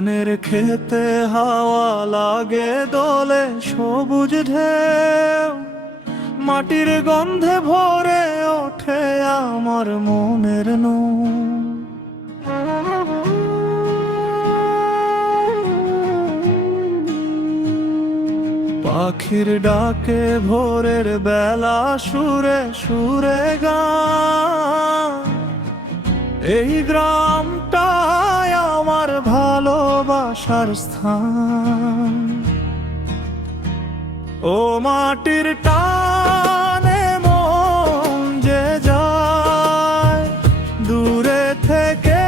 ধানের খেতে হাওয়া লাগে দোলে সবুজ ঢেউ, মাটির গন্ধে ভরে ওঠে আমার মনের পাখির ডাকে ভোরের বেলা সুরে সুরে গান। এই গ্রামটাই আমার ভালোবাসার স্থান। ও মাটির টানে মন যে যায় দূরে থেকে,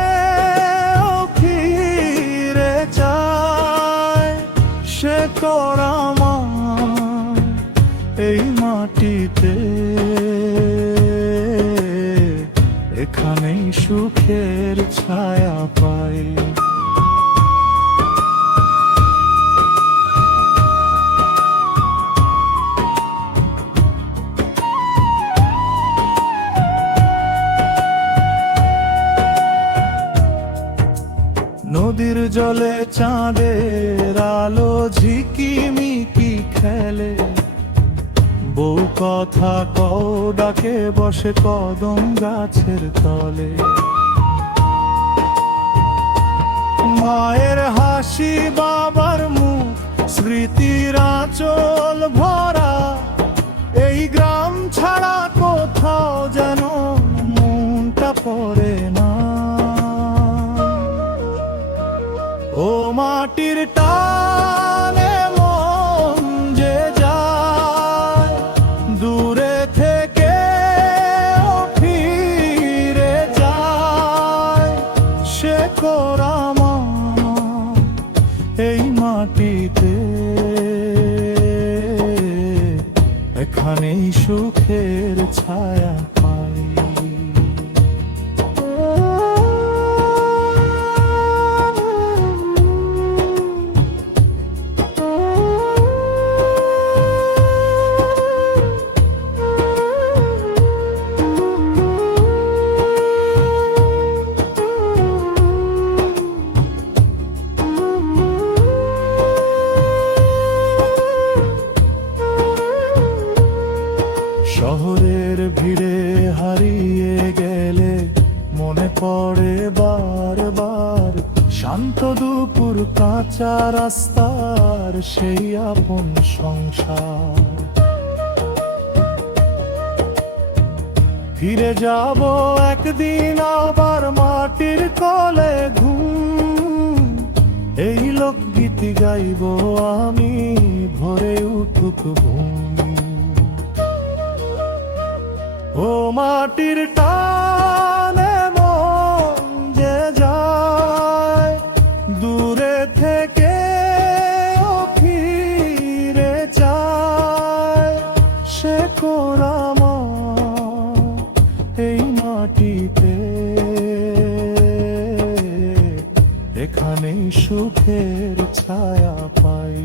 ও ফিরে চায় সে করামা এই মাটিতে। এখানেই সুখের ছায়া পাই। নদীর জলে চাঁদের আলো ঝিকিমিকি খেলে, বউ কথা কও ডাকে বসে কদম গাছের তলে। মায়ের হাসি বাবার মুখ স্মৃতির আঁচল ভরা, এই গ্রাম ছাড়া কোথাও যেন মনটা পড়ে না। ও মাটির টানে মন যে যায় দূরে থেকে, ও ফিরে যায় সে করামা এই মাটিতে। এখানেই সুখের ছায়া পাই। শহরের ভিড়ে হারিয়ে গেলে মনে পড়ে বারবার শান্ত দুপুর কাঁচা রাস্তার সেই আপন সংসার। ফিরে যাব একদিন আবার মাটির কোলে ঘুম, এই লোকগীতি গাইব আমি ভরে উঠুক ঘুম। ও মাটির টানে মন যে যায় দূরে থেকে, ও ফিরে চায় সে করামা এই মাটিতে। এখানেই সুখের ছায়া পাই।